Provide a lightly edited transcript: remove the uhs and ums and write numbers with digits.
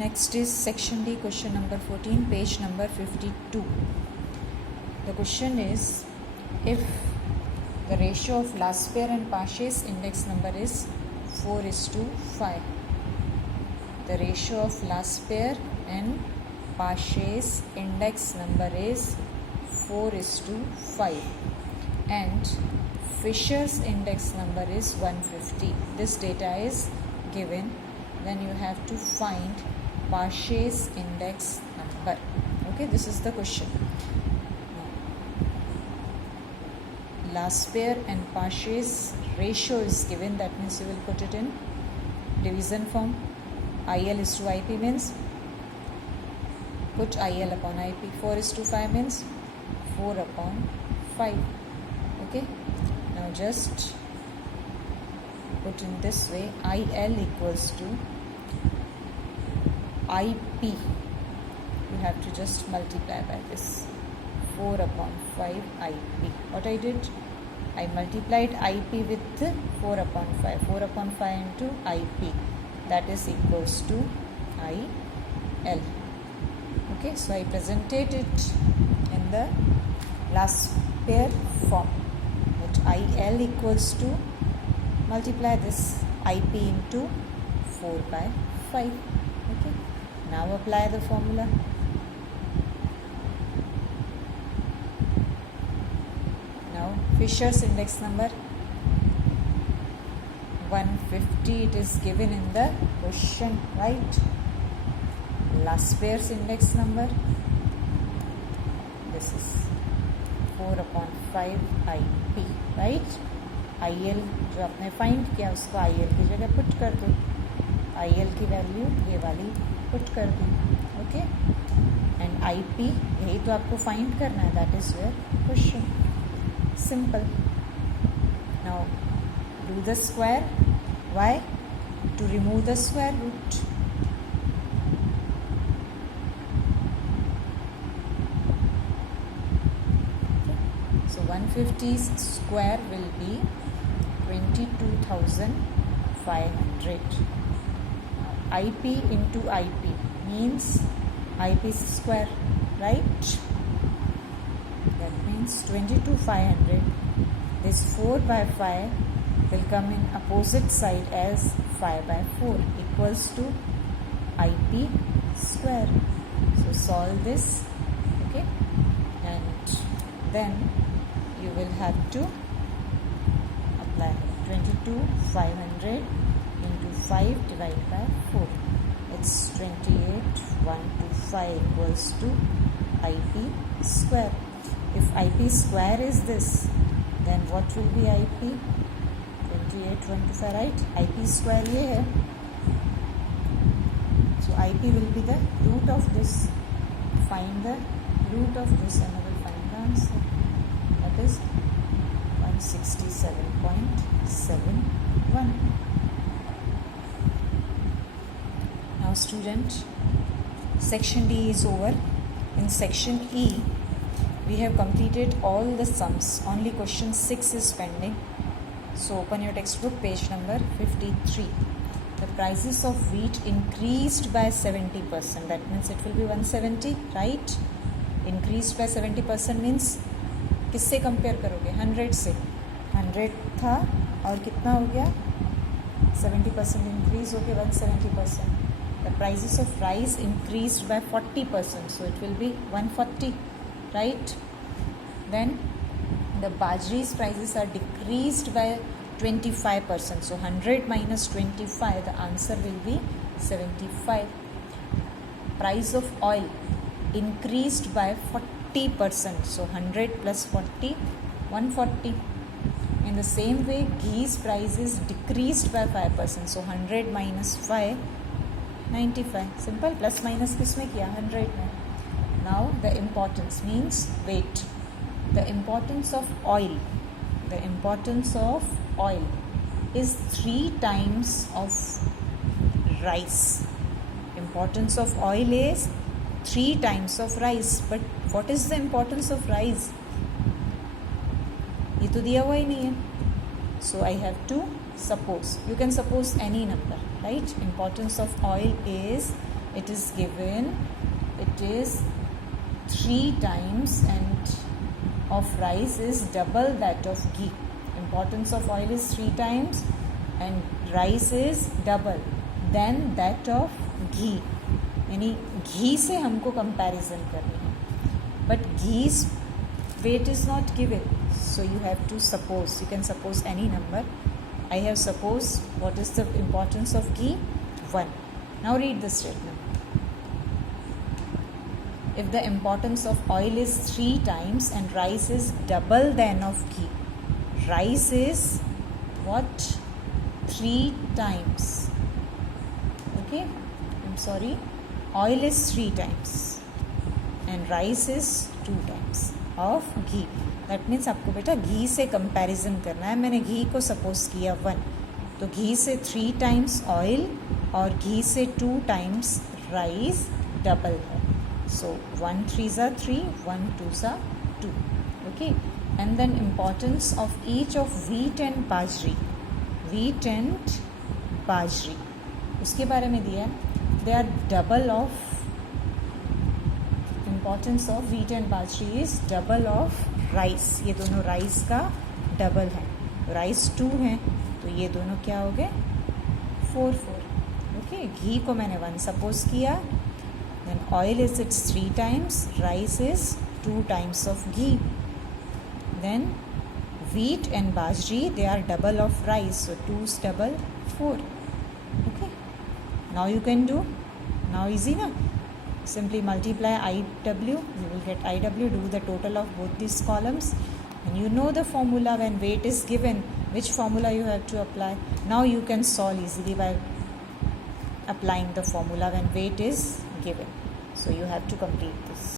Next is section D, question number 14, page number 52. The question is, if the ratio of last pair and Paasche index number is 4:5. The ratio of last pair and Paasche index number is 4:5 and Fisher's index number is 150. This data is given. Then you have to find Paasche index number. Okay, this is the question. Last pair and Paasche ratio is given. That means you will put it in division form. IL is to IP means put IL upon IP. 4:5 means 4/5. Okay. Now just put in this way. IL equals to IP. You have to just multiply by this. 4/5 IP. What I did? I multiplied IP with 4/5. 4/5 into IP. That is equals to IL. Okay, so I presented it in the last pair form. That IL equals to multiply this IP into 4/5. Okay, now apply the formula. Now Fisher's index number 150, it is given in the question, right? Last pair's index number, this is 4/5 IP, right? IL जो आपने find किया उसको IL की जगह put कर दो. IL की value ये वाली पुट कर दो. ओके, एंड IP यही तो आपको फाइंड करना है. That is your question. Simple. Now do the square. Why? To remove the square root. Okay. So 150's square will be 22,500. IP into IP means IP square, right? That means 22,500. This 4/5 will come in opposite side as 5/4 equals to IP square. So solve this, okay, and then you will have to apply 22,500 into 5 divided by 4. It's 28,125 equals to IP square. If IP square is this, then what will be IP? 28,125, right? IP square ये है. So IP will be the root of this. Find the root of this and I will find the answer. That is 167.71. Now student, section D is over. In section E, we have completed all the sums. Only question 6 is pending. So open your textbook, page number 53. The prices of wheat increased by 70%. That means it will be 170, right? Increased by 70% means किससे compare करोगे? 100 से. 100 था और कितना हो गया? 70% increase हो गया 170%. The prices of rice increased by 40%. So it will be 140, right? Then the bajri's prices are decreased by 25%. So 100 minus 25, the answer will be 75. Price of oil increased by 40%. So 100 plus 40, 140. In the same way, ghee's price is decreased by 5%. So 100 minus 5, 95. Simple. Plus minus किसमें किया? 100 में. Now the importance means weight. The importance of oil is 3 times of rice. Importance of oil is 3 times of rice. But what is the importance of rice? ये तो दिया हुआ ही नहीं है. So I have to suppose. You can suppose any number, right? Importance of oil is it is given, it is 3 times, and of rice is double that of ghee. Importance of oil is 3 times and rice is double than that of ghee. यानी घी से हमको comparison करनी है, but घी's weight is not given, so you have to suppose. You can suppose any number. I have supposed what is the importance of ghee? 1. Now read the statement. If the importance of oil is 3 times and rice is double than of ghee, rice is what? 3 times. Okay, I'm sorry. Oil is 3 times and rice is 2 times of ghee. That means आपको बेटा घी से comparison करना है. मैंने घी को suppose किया 1, तो घी से 3 टाइम्स ऑयल और घी से 2 टाइम्स राइस डबल है. So 1 3s are 3, 1 2s are 2. Okay, and then importance of each of wheat and bajri. Wheat and bajri, उसके बारे में दिया है. They are double of, importance of wheat and bajri is double of rice. ये दोनों rice का double है. Rice 2 है तो ये दोनों क्या हो गए? 4 4. ओके, घी को मैंने 1 सपोज किया. Then oil is its 3 times, rice is 2 times of ghee. Then wheat and bajri, they are double of rice, so 2's double 4. Okay, now you can do. Now easy na? Simply multiply IW, you will get IW. Do the total of both these columns, and you know the formula. When weight is given, which formula you have to apply. Now you can solve easily by applying the formula when weight is given. So you have to complete this.